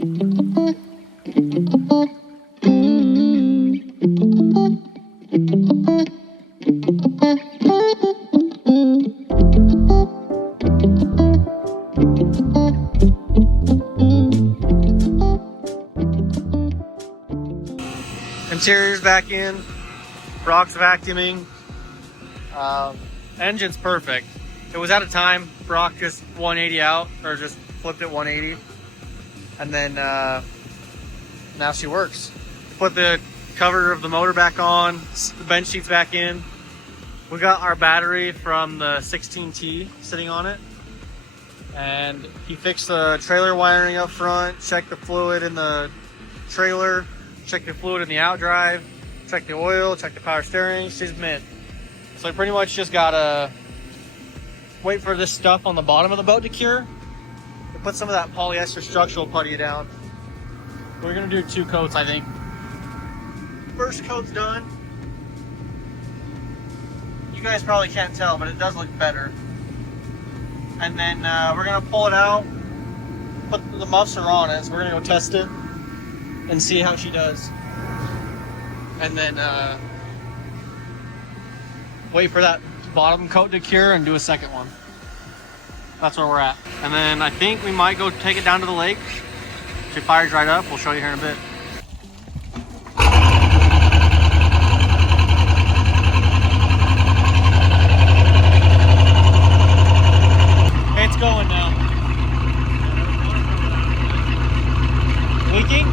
Interior's back in, Brock's vacuuming, engine's perfect. It was out of time. Brock just 180 out, or just flipped it 180, and then now she works. Put the cover of the motor back on, the bench seat's back in. We got our battery from the 16T sitting on it, and he fixed the trailer wiring up front, checked the fluid in the trailer, checked the fluid in the outdrive, checked the oil, checked the power steering. She's mint. So I pretty much just gotta wait for this stuff on the bottom of the boat to cure, to put some of that polyester structural putty down. We're gonna do 2 coats, I think. First coat's done. You guys probably can't tell, but it does look better. And then we're gonna pull it out, put the muffs are on it, so we're gonna go test it and see how she does. And then wait for that bottom coat to cure and do a second one. That's where we're at. And then I think we might go take it down to the lake. She fires right up. We'll show you here in a bit. It's going now. Leaking?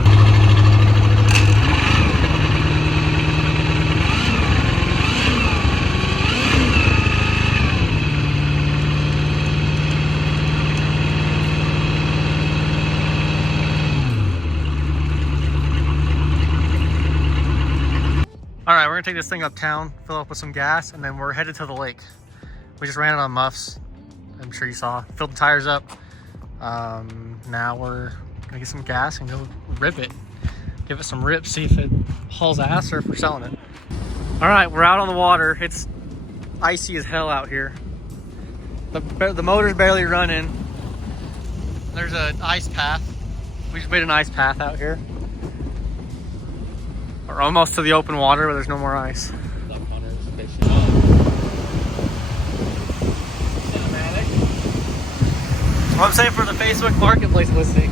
All right, we're gonna take this thing uptown, fill up with some gas, and then we're headed to the lake. We just ran it on muffs. I'm sure you saw. Filled the tires up. Now we're gonna get some gas and go rip it. Give it some rips, see if it hauls ass or if we're selling it. All right, we're out on the water. It's icy as hell out here. The motor's barely running. There's an ice path. We just made an ice path out here. We're almost to the open water, but there's no more ice. What I'm saying for the Facebook Marketplace listing.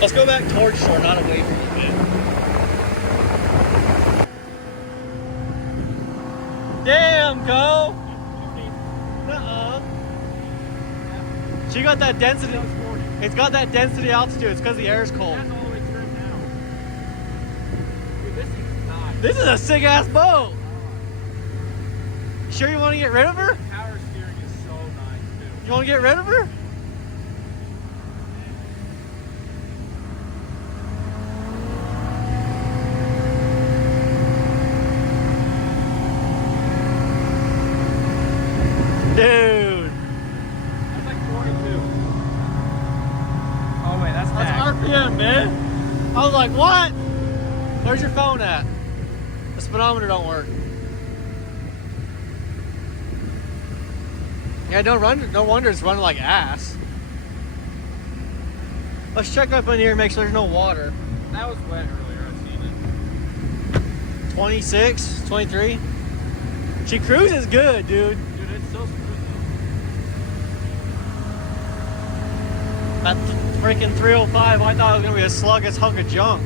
Let's go back towards shore, not away from it. Damn, Cole! She got that density. It's got that density altitude. It's because the air is cold. That's all the way trimmed now. Dude, this thing's nice. This is a sick ass boat. Sure you want to get rid of her? Power steering is so nice, too. You want to get rid of her? Dude. That's like 22. Oh, wait, that's RPM, man. I was like, what? Where's your phone at? The speedometer don't work. Yeah, no wonder it's running like ass. Let's check up in here and make sure there's no water. That was wet earlier, I've seen it. 26, 23. She cruises good, dude. Dude, it's so smooth. That freaking 305, I thought it was gonna be a sluggish hunk of junk.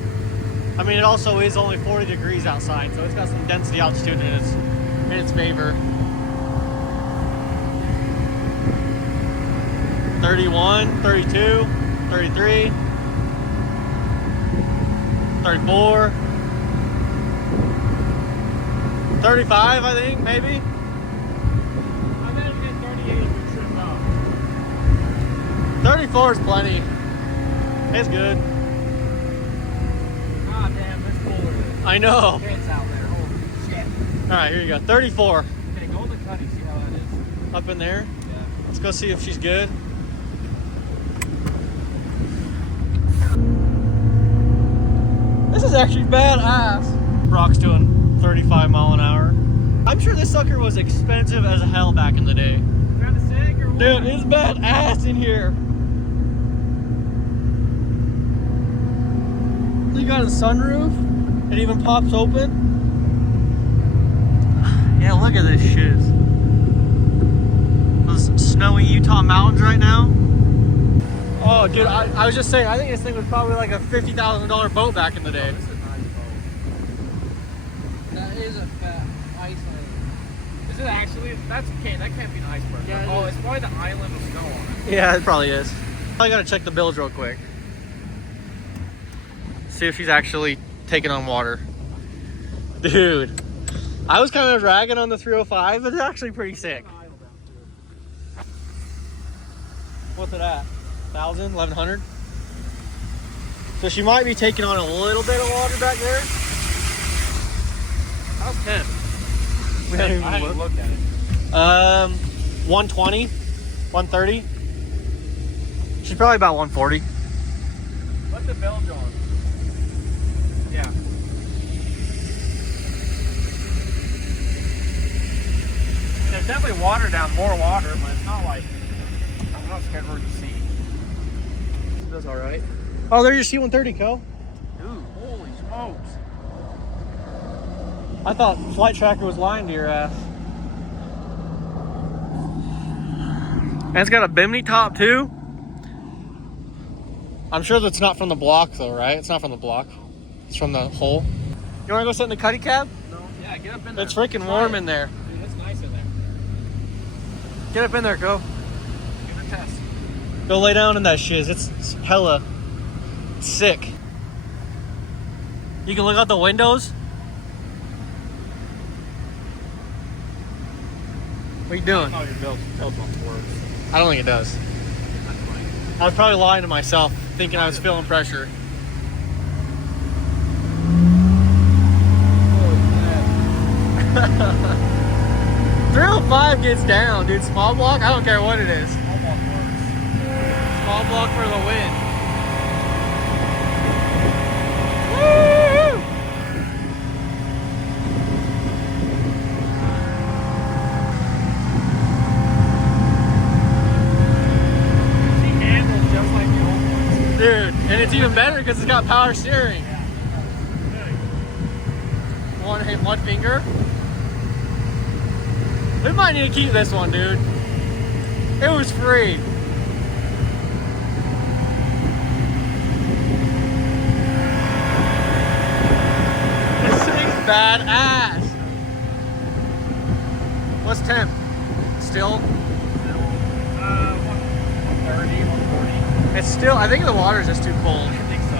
I mean, it also is only 40 degrees outside, so it's got some density altitude in its favor. 31, 32, 33, 34, 35, I think, maybe. I bet you get 38 if we trimmed up. 34 is plenty. It's good. Ah, damn, there's cooler. I know. Kids out there, holy shit. All right, here you go. 34. Okay, go in the cuddy, see how that is. Up in there. Yeah. Let's go see if she's good. actually badass. Brock's doing 35 mile an hour. I'm sure this sucker was expensive as hell back in the day. Trying to sank or what? Dude, it's badass in here. You got a sunroof. It even pops open. Yeah, look at this shit. Those snowy Utah mountains right now. Oh, dude, I was just saying, I think this thing was probably like a $50,000 boat back in the day. Oh, this is a nice boat. That is a fat iceberg. Is it actually? That's okay. That can't be an iceberg. Yeah, Oh, it's probably the island with snow on it. Yeah, it probably is. I gotta check the bills real quick. See if she's actually taking on water. Dude, I was kind of dragging on the 305, but it's actually pretty sick. What's it at? 1,000, 1,100? So she might be taking on a little bit of water back there. How's 10? We haven't I even haven't looked. looked at it. 120, 130. She's probably about 140. Let the bilge on. Yeah. There's definitely water down, more water, but it's not like, I'm not scared we're to see. That's all right. Oh, there's your C-130, Co. Dude, holy smokes. I thought Flight Tracker was lying to your ass. And it's got a bimini top too. I'm sure that's not from the block though, right? It's not from the block. It's from the hole. You wanna go sit in the cuddy cab? No, yeah, get up in there. It's freaking warm in there. Dude, it's nice in there. Get up in there, go. Give it a test. Go lay down in that shiz. It's hella sick. You can look out the windows. What are you doing? Oh, your bilge works. I don't think it does. That's funny. I was probably lying to myself, thinking I was feeling pressure. Holy crap. 305 gets down, dude. Small block, I don't care what it is. Almost works. Small block for the win. Woo! She handles just like the old ones. Dude, and it's even better because it's got power steering. One finger. We might need to keep this one, dude. It was free. This thing's badass. What's temp? Still? 130, 140. It's still, I think the water's just too cold. I think so.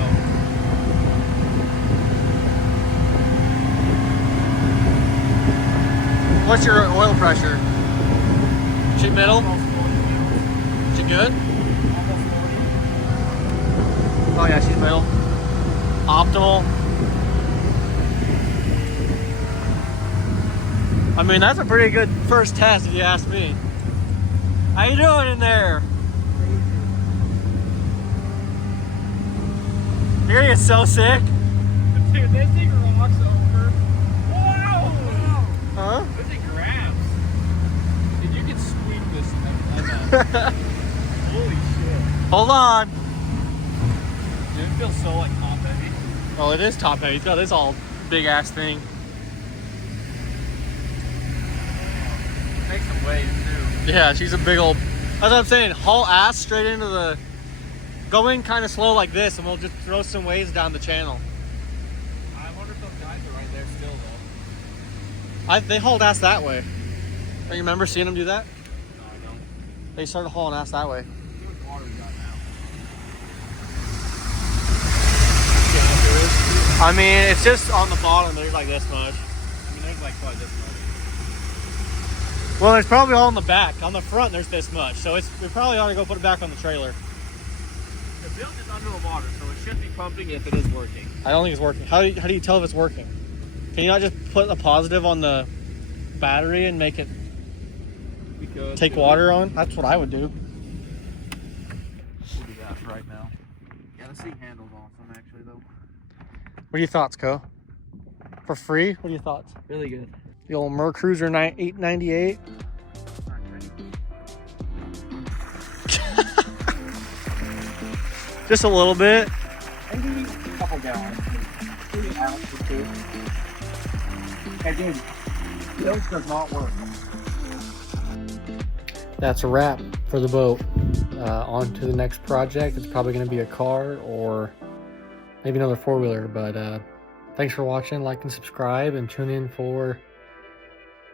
What's your oil pressure? Is it middle? Almost 40. Is it good? Almost 40. Oh yeah, she's middle. Optimal. I mean, that's a pretty good first test if you ask me. How you doing in there? You're gonna get so sick. Dude, this thing rocks over. Whoa! Huh? This thing grabs. Dude, you can sweep this thing. Holy shit. Hold on. Dude, it feels so like top heavy. Oh, it is top heavy. It's got this all big ass thing. Make some waves too. Yeah, she's a big old. That's what I'm saying. Haul ass straight into the. Go in kind of slow like this, and we'll just throw some waves down the channel. I wonder if those guys are right there still though. They hauled ass that way. Don't you remember seeing them do that? No, I don't. They started hauling ass that way. See what water we got now. I mean, it's just on the bottom. There's like this much. I mean, there's like probably this much. Well, there's probably all in the back. On the front, there's this much. So we probably ought to go put it back on the trailer. The bilge is under the water, so it should be pumping if it is working. I don't think it's working. How do you tell if it's working? Can you not just put a positive on the battery and make it Because take water on? That's what I would do. We'll do that right now. Yeah, the seat handle's awesome actually though. What are your thoughts, Co? For free? What are your thoughts? Really good. The old Mer Cruiser 898. Just a little bit. Maybe a couple gallons. Maybe an ounce or two. Again, this does not work. That's a wrap for the boat. On to the next project. It's probably going to be a car or maybe another four-wheeler. But thanks for watching. Like and subscribe and tune in for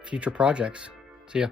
future projects. See ya.